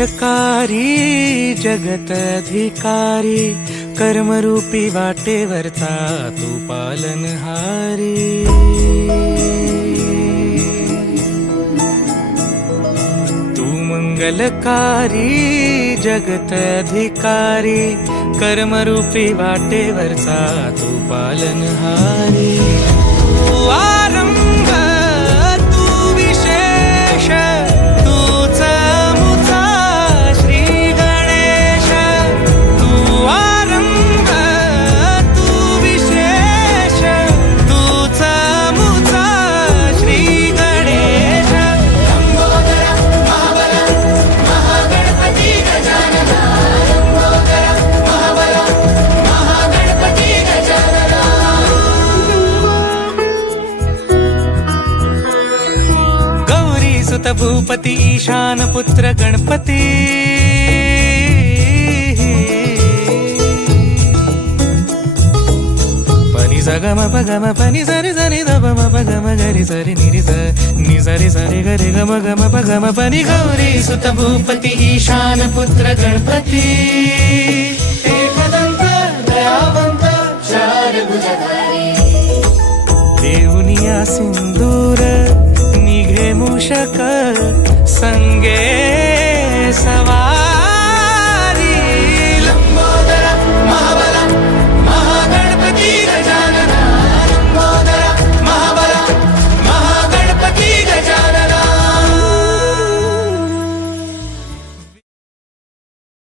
मंगलकारी जगत अधिकारी, कर्मरूपी वाटेवरचा तू पालनहारी। तू मंगलकारी जगत अधिकारी, कर्मरूपी वाटेवरचा तू पालनहारी। तू आरंभ तू विशेष, तूच मुचा श्री गणेश। तू आरंभ तू विशेष, तूच मुचा श्री गणेश। लंबोदर महाबल महागणपती गजानन, लंबोदर महाबल महागणपती गजानन। गौरी सुत भूपती ईशान पुत्र गणपती, पनि सगम पगम पनि सरि सरि ध म पगम गरि सरि नि सरि सरि गरि गम गम पगम पनि। गौरी सुत भूपती ईशान पुत्र गणपती, एकदंत दयावंत चार भुजधारी। देऊनिया सिंदूर निघे मूषक, संगे सवार